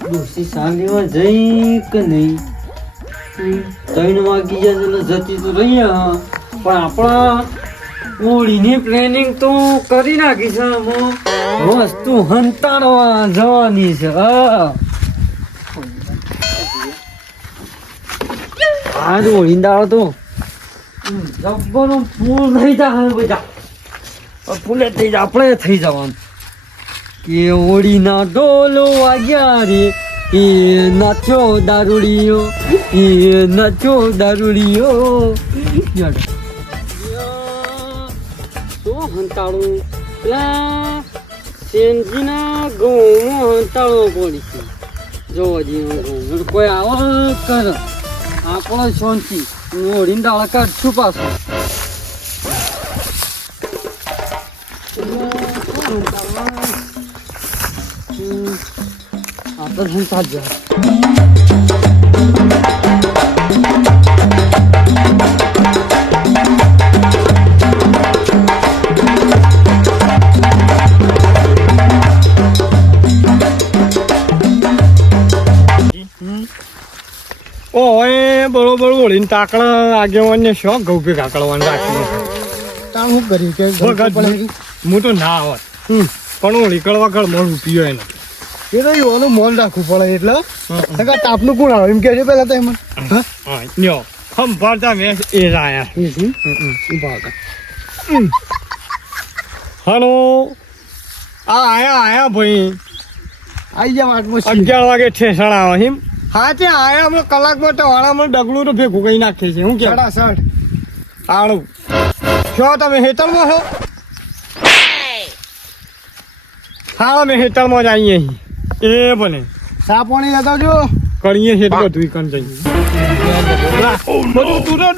ડોસી સાંજમાં જઈ કે નહીં? 3 વાગી ગયા એટલે જતી તો રહી હા, પણ આપણા હોળીની પ્લાનિંગ તો કરી નાખી છે. વસ્તુ હંતાડવા જવાની છે. આજ હોળી દાડો તો જબ્બરનો ફૂલ થઈ જાય બધા. ફૂલે થઈ જાય, આપણે થઈ જવાનું કે હોળીના ઢોલો વાગ્યા રે, એ નાચો દારૂડીઓ, એ નાચો દારૂડીઓ. શું હંતાળું? પેલા સેનજીના ઘઉંમાં હંતાળવો પડી છે. જોવા જઈએ ઘઉં કોઈ આવો કર આપણો શાંતિ. હોળીને દાળ કાઢશું પાછું. આપણે હંતા જ ઓય બરોબર હોળીને તાકડા આગેવાનને શોખ ઘઉં ભેગા કરવાનું રાખી. કામ શું કર્યું કે હું તો ના આવત પણ હોળી કરવા ઘરમાં રૂપિયો એને એ તો એવાનું મોન રાખવું પડે એટલે તાપનું કોણ આવે એમ કે છે પેલા તો એમાં લ્યો સંભાળતા મેં એ જ આયા. હલો આયા ભાઈ આવી જા વાટમાં 11 વાગે ઠેસણ આવે એમ. હા તે આયા અમે કલાકમાં તો વાળામાં ડગલું તો ભેગું કઈ નાખીએ છીએ. હું કે 60 આણું છો તમે હેતરમાં છો? હા અમે હેતરમાં જ આવીએ છીએ. એ ભલે ચા પાણી લગાવજો. કરીએ છે બધું કન જઈએ બધું તું તો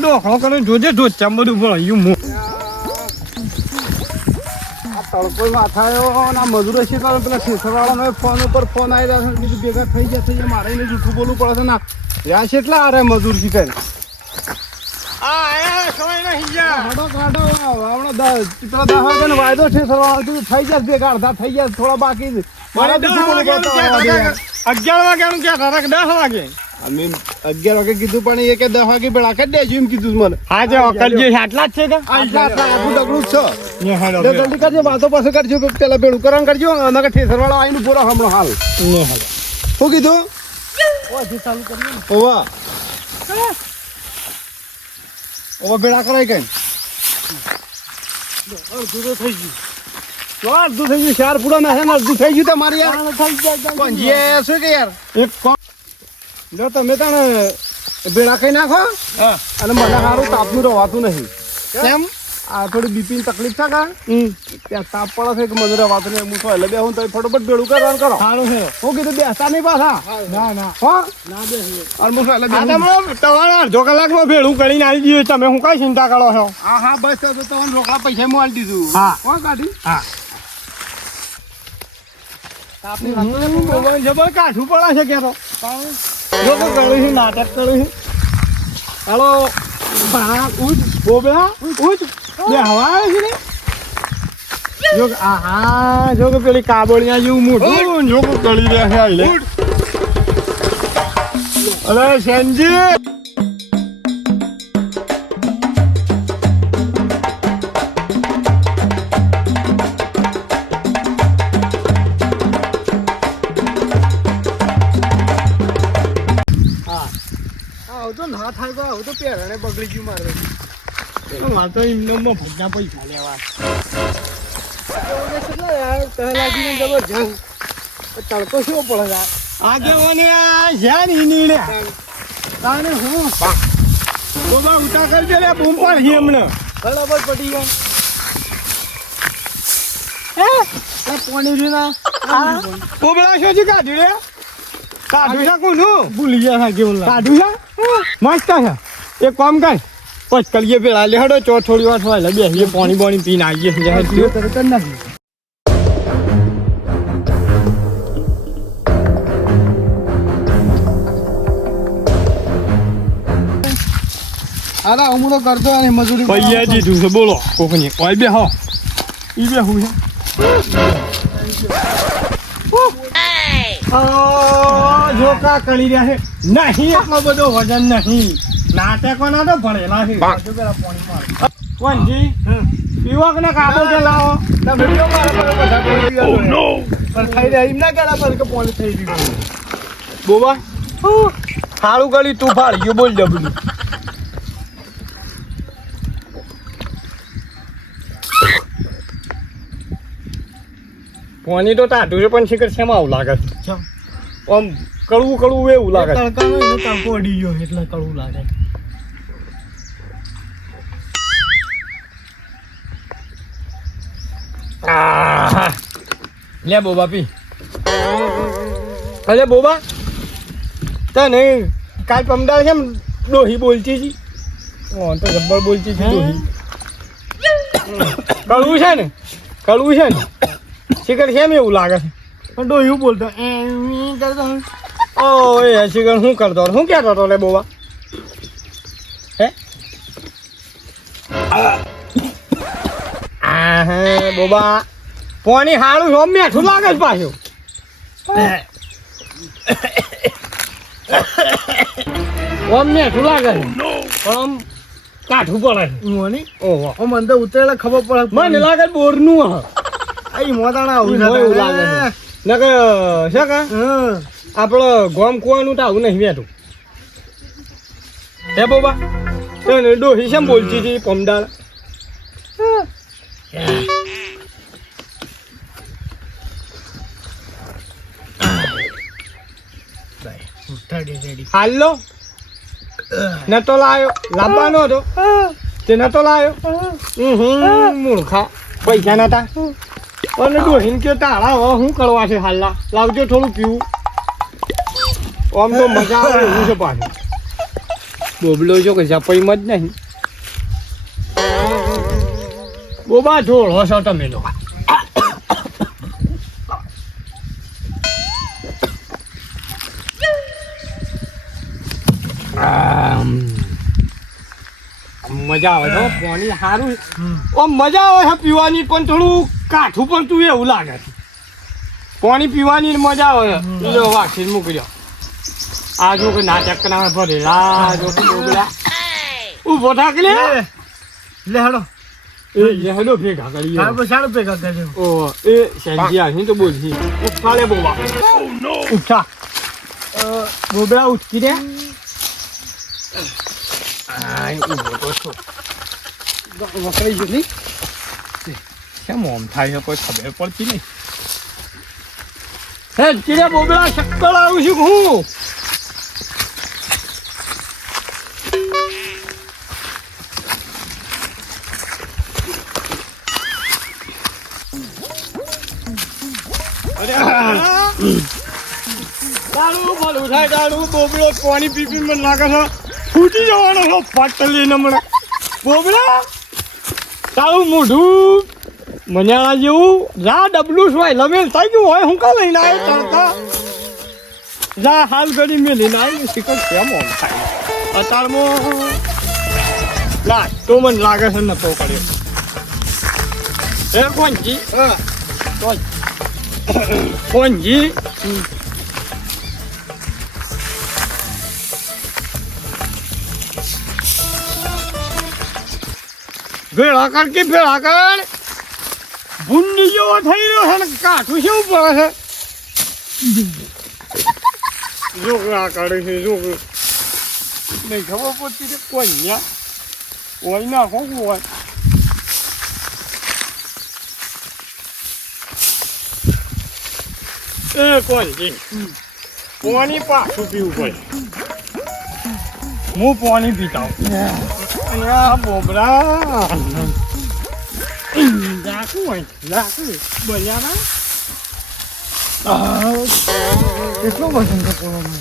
ડોખો કરે જોજે ઢોચામ બધું ભણાયું હું. તડકો માથાયો ના મજૂરો છે કરો પેલા શેષવાળા ફોન ઉપર ફોન આવી રહ્યા છે. બીજું ભેગા થઈ જશે મારે એને જૂઠું બોલવું પડે છે ના. યા છે એટલા અરે મજૂર શીખે વાયદો છે થઈ જશે ભેગા અડધા થઈ જશે થોડા બાકી છે. 11 વાગ્યાનું ક્યાં તારા 10 વાગે અમે 11 વાગે કીધું પણ એ કે 10 વાગે પેલા કરી દેજો એમ કીધું મને. હા જે અકલજી આટલા જ છે કે આટલા આખું ડગલું જ છે. હેડો જલ્દી કરજો વાતો પાસે કરજો પેલા પેલું કરવાનું કરજો અને ઠેસર વાળા આવીને બોલો હમણાં હાલ શું કીધું ચાલુ કર્યું ઓવા ઓવા ભેળા કરાય કઈ અડધું તો થઈ ગયું અડધું થઈ ગયું 4 પૂડા નાખે અડધું થઈ ગયું તમારે યાર શું કે યાર એક જો તમે તાણે ભેળા કઈ નાખો અને મને સારું તાપનું રવાતું નહીં કેમ આ થોડી બીપી ની તકલીફ છે કા ત્યાં તાપ પડે છે કે મને રવાતું નહીં. હું એટલે બે હું તો ફટોફટ ભેળું કરવાનું કરો. સારું છે હું કીધું બેસતા નહીં પાછા ના ના હો ના તમારે અડધો કલાકમાં ભેળું કરીને આવી દઈએ તમે હું કઈ ચિંતા કરો છો? હા હા બસ તો તમને રોકડા પૈસા હું આલી દીધું. હા કોણ કાઢી હા જબર કાઠું પડે છે કે તો લોકો કરું છું નાટક કરું છું. હાલો ઉઠ બોબડા ઉઠ બે હવા આવે છે ને જો હા જો કે પેલી કાબોળિયા જેવું મોઢું જો કે ગળી રહ્યા છે આઈ લે. અરે સેનજી ના થાય તો આવું તો પહેરણે બગડી ગયું મારે તો એમને ભજના પૈસા લેવા તડકો શું પડે આગેવાને જ્યાં નીકળે તાને હું બોબા ઉતા કરજો લે બૂમ પાડી હમણાં બરાબર પડી ગયો પાણી રીના બોબડા શું છે કાઢ્યું રે કાઢ્યું છે કોનું ભૂલી ગયા છે કેવું કાઢ્યું છે મસ્ત છે એક કામ કર પછી કરીએ પેલા લે હડો ચો થોડી વાર થવા બેસીએ પાણી પાણી પીને આવીએ તરત નાખી આના હું તો કરતો અને મજૂરી પૈયા દીધું છે બોલો કોકની કોઈ બે હો ઈ બે હું છે છોકરા કરી રહ્યા છે નહીં એટલો બધો વજન નહીં નાટકો ના તો ભણેલા છે હજુ પેલા પાણી મારે કોણજી પીવક ને કાબો કે લાવો તમે પીવો મારે બધા પી ગયો પણ થઈ રહ્યા એમ ના કેલા પર કે પાણી થઈ ગયું બોબા સારું કરી તું ફાળ ગયો બોલ જબલું પાણી તો ટાઢું છે પણ શિખર શેમાં આવું લાગે છે આમ કડવું કડવું એવું લાગે છે તડકો અડી ગયો એટલે કડવું લાગે લે બોબા પી અરે બોબા તને કાલ પમદાર છે ડોહી બોલતી હતી તો જબ્બર બોલતી હતી ડોહી કડવું છે ને શિખર કેમ એવું લાગે છે પણ ડોહી બોલતો કરતો ઓ એ શિખર શું કરતો શું કહેતો હતો લે બોબા હે બોબા પાણી સારું છે મીઠું લાગે છે પાછું ઓમ મીઠું લાગે છે પણ આમ કાઠું પડે છે ઓહો મને તો ઉતરેલા ખબર પડે મને લાગે બોરનું હ અહીં મોદાણા આવું લાગે છે નકર છે કે આપણે ગોમ કુવાનું તો આવું નહીં બેઠું હે બોબા તને ડોહી શેમ બોલતી હતી પમદાર હાલો નતો લાયો લાવવાનો હતો તે નતો લાયો મૂર્ખા પૈસા નતા અને ડોહીને કે તાળા હવે શું કરવા છે હાલના લાવજો થોડું પીવું આમ તો મજા આવે એવું છે પાછું બોબલો જો કે જપાઈમાં જ નહીં બોબા ઢોળો છો તમે લોકો મજા આવે છે પાણી સારું આમ મજા આવે છે પીવાની પણ થોડું કાઠું પડતું એવું લાગે છે પાણી પીવાની મજા આવે છે વાક્ષી મૂકી દો આ જો કે નાટક ના ભરેલા જો બોબલા ઉભો થાક લે હેડો એ હેડો ભેગા કરી સારું ભેગા કરી ઓ એ સંજી આવી તો બોલજી ઉઠા લે બોબા ઉઠા બોબલા ઉઠકી દે ઉભો તો છો વકરાઈ ગયો નહીં કેમ આમ થાય છે કોઈ ખબર પડતી નહીં હે ચીરે બોબડા શક્કર આવું છું હું દારૂ ભલું થાય દારૂ બોબડો પાણી પી પી મને લાગે છે ફૂટી જવાનો છો પાટલી નમણે બોબડા તારું મોઢું મન્યાળા જેવું જા ડબલું હોય લમેલ થઈ ગયું હોય હું કા લઈને આવ્યો તડકા જા હાલ ઘડી મેં લઈને આવી શીખર કેમ ઓમ થાય અત્યારમાં ના તો મને લાગે છે નતો કર્યો હે કોણજી કોણજી ભેળા કર કે ભેળા કર ભૂંડી જેવો થઈ રહ્યો છે ને કાઠું શું પડે છે જોગરા કાઢે છે જોગ નહીં ખબર પડતી કે કોઈ ન્યા કોઈ ના હોવું હોય એ કોઈ પાણી પાછું પીવું પડે હું પાણી પીતા બોબડા રાખું હોય રાખું બજારમાં કેટલો વજન છે પોળોમાં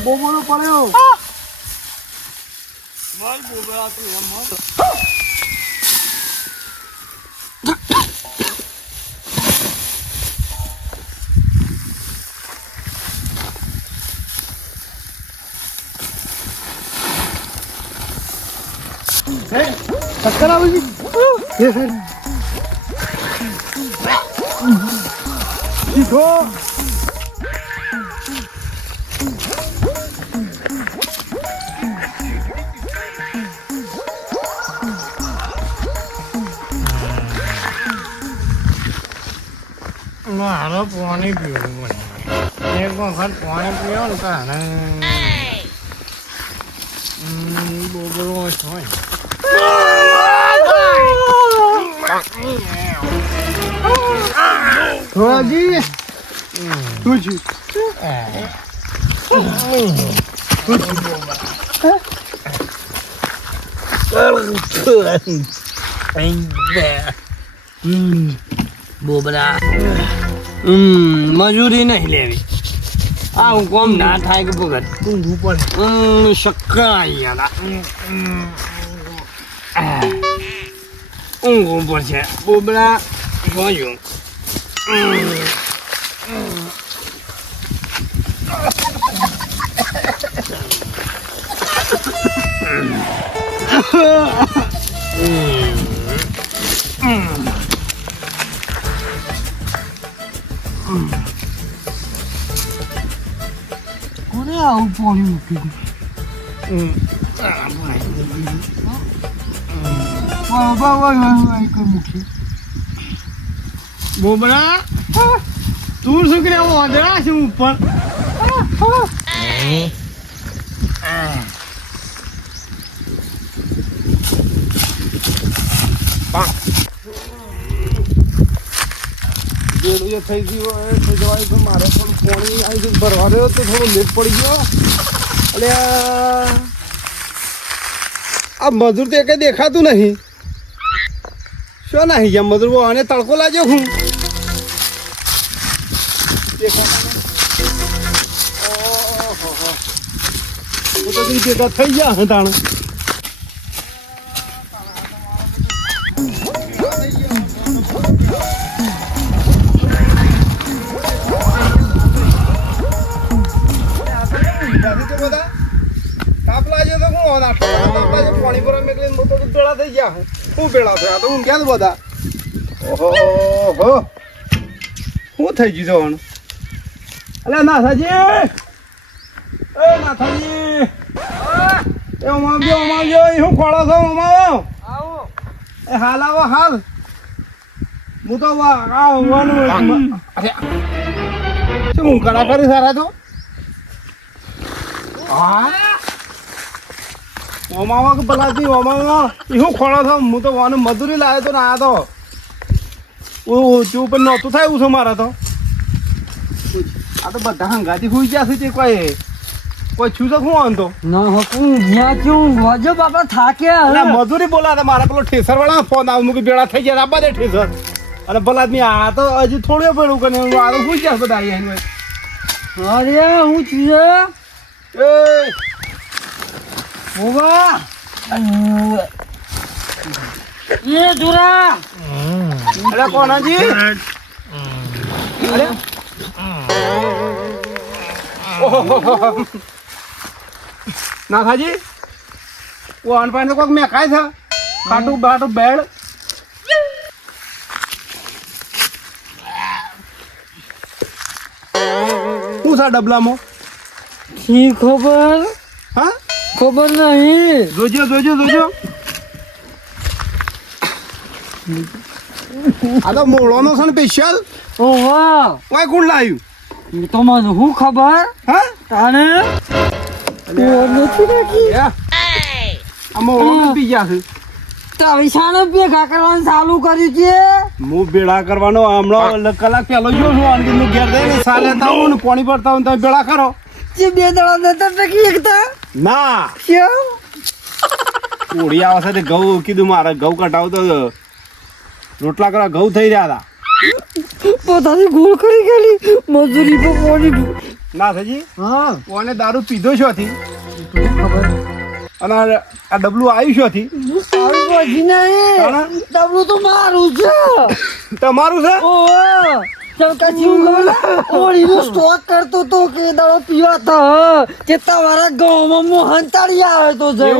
બોબડો પડ્યો મારી બોબડા તો એમ ચક્કર આવી ગઈ ઉઠો મારો પાણી પીવું મને એક વખત પાણી પીવો ને તારે બોબરો હોય ધોળાજી શું છે બોબરા મજૂરી નહીં લેવી આ હું કોમ ના થાય કે ભગત ઊંઘું પણ શક્કર અહીંયા ઊંઘ ઉપર છે બોબડા જોયું કોને આવું પાણી મૂક્યું બોબડા તું શું કરે વાંદરા છે ઉપર ડેડીએ થઈ ગયું થઈ જવાય તો મારે પણ પાણી આવી ગયું ભરવા રહ્યો તો થોડો લેટ પડી ગયો એટલે આ મજૂર તો કઈ દેખાતું નહીં શું નહીં ગયા મજૂર આને તડકો લાગ્યો હું તો ભેગા થઈ ગયા તાણ પાણી પર ભેળા થઈ ગયા હું ભેળા થયા તો હું ક્યાં બધા ઓહો શું થઈ ગયું જવાનું અલ્યા નાથાજી એ નાથાજી એ ઓમાવજો એ શું ખોળો છો ઓમાવો એ હાલ આવો હાલ હું તો શું હું કરા કરી સારા તો હા ઓમાવા કે પલાતી ઓમાવા એ શું ખોળો છો હું તો વાનું મજૂરી લાવ્યો તો ને આ તો ચૂપ નહોતું થાય એવું છે મારે તો આ તો બધા હંગાથી સુઈ ગયા છે તે કોઈ છું તો શું વાંધો ના હકું જ્યાં ક્યું વાજો બાપા થાક્યા મજૂરી બોલાતા મારા પેલો ઠેસર વાળા ફોન આવ મૂકી ભેળા થઈ ગયા આપવા દે ઠેસર અને ભલા આદમી આ તો હજી થોડું પડ્યું કે આ તો સુઈ ગયા બધા અહીંયા અરે હું છું એ ઓવા એ જોરા અરે કોનાજી અરે નાથાજી ઓ અનપાઈને કોઈક મેં ખાય છે કાટું બાટું બેડ શું છે ડબલામાં શી ખબર હા ખબર નહીં જોજો આ તો મોળોનો છે ને સ્પેશિયલ ઓવા ઓય કોણ લાવ્યું એ તો મને શું ખબર હા તાને નથી નાખી આ મોળો પી ગયા છે પૈસાને ભેગા કરવાનું ચાલુ કર્યું છે હું ભેળા કરવાનો હમણાં કલાક પહેલો જો છું અને હું ઘેર જઈને સાલે તાવું ને પાણી ભરતા હું તમે ભેળા કરો જે બે દડા નતા ટકી એકતા ના કેમ ઓળી આવે છે તે ઘઉં કીધું મારે ઘઉં કટાવ તો રોટલા કરવા ઘઉં થઈ રહ્યા હતા પોતાની ગોળ કરી ગયેલી મજૂરી પર પાણી ના થજી હા કોને દારૂ પીધો છો હતી ખબર અને આ ડબલું આવ્યું છો હતી સારું પછી નહીં ડબલું તો મારું છે તમારું છે ઓહ ચમકાજી હું ખબર ઓળીનો સ્ટોક કરતો તો કે દાડો પીવા તો કે તમારા ગામમાં મોહન તાળી આવે તો જઈ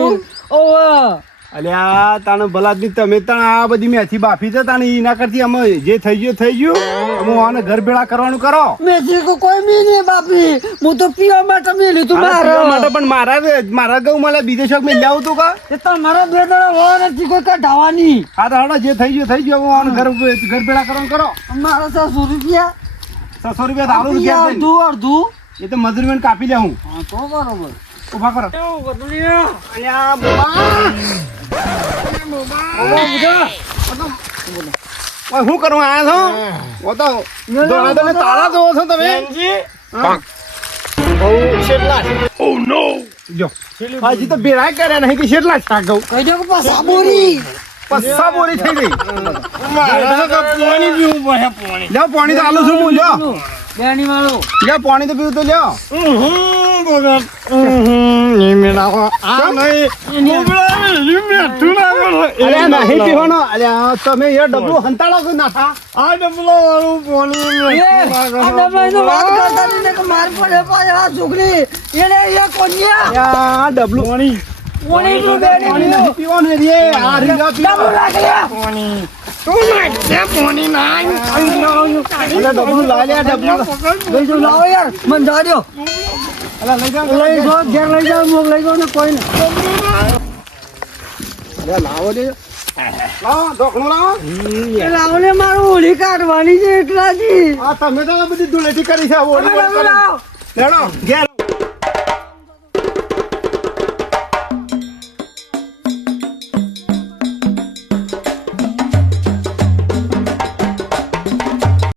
ઓહ અલ્યા તાણે ભલાદની તમે તાણ આ બધી મેથી બાફી છે તાણે એના કરતી અમે જે થઈ ગયું અમે આને ઘર ભેળા કરવાનું કરો મેથી કો કોઈ મી નહીં બાપી હું તો પીવા માટે મેલી તું અરે પીવા માટે પણ મારા ગૌ મને બીજે શોખ મેં લાવું તું કા એ તમારા બે દડા હોવા નથી કોઈ કઢાવાની હા તો હાલો જે થઈ ગયું હું આને ઘર ભેળા કરવાનું કરો મારા 600 રૂપિયા 600 રૂપિયા દારૂ રૂપિયા અડધું એ તો મજૂરી મને કાપી લે હું હા તો બરોબર ઉભા કરો અલ્યા શું કરવા આયા છો તારા જોવો છો તમે જો હજી તો બેડા કર્યા નહીં કે કેટલા શાક ગઉ કહી દો કે પાછા બોરી પસ્સા બોરી થઈ ગઈ પાણી પીવું પડે પાણી લ્યો પાણી તો આલું છું હું લ્યો બેની વાળો લ્યો પાણી તો પીવું તો લ્યો અરે નહીં પીવાનો અલ્યા તમે એ ડબલું હંતાડો કે ના થા આ ડબલો વાળું પાણી આ ડબલા તો વાત કરતા નહીં ને કે માર પડે પાછા છોકરી એને એ કોન્યા આ ડબલું પાણી ઓણી નું બેની પાણી નથી પીવાનું રે આ રીંગા ડબલું લાગે ડબલું લાલ્યા ડબલું લઈ જાઓ લાવો યાર મન જવા દો અલા લઈ જાઓ લઈ જાઓ ઘેર લઈ જાઓ મોગ લઈ જાઓ ને કોઈ ને અલ્યા લાવો દે લાવો ઢોકણું લાવો એ લાવો ને મારું હોળી કાઢવાની છે એટલાથી આ તમે તો બધી ધૂળેટી કરી છે ઓળી લાવો લેડો ઘેર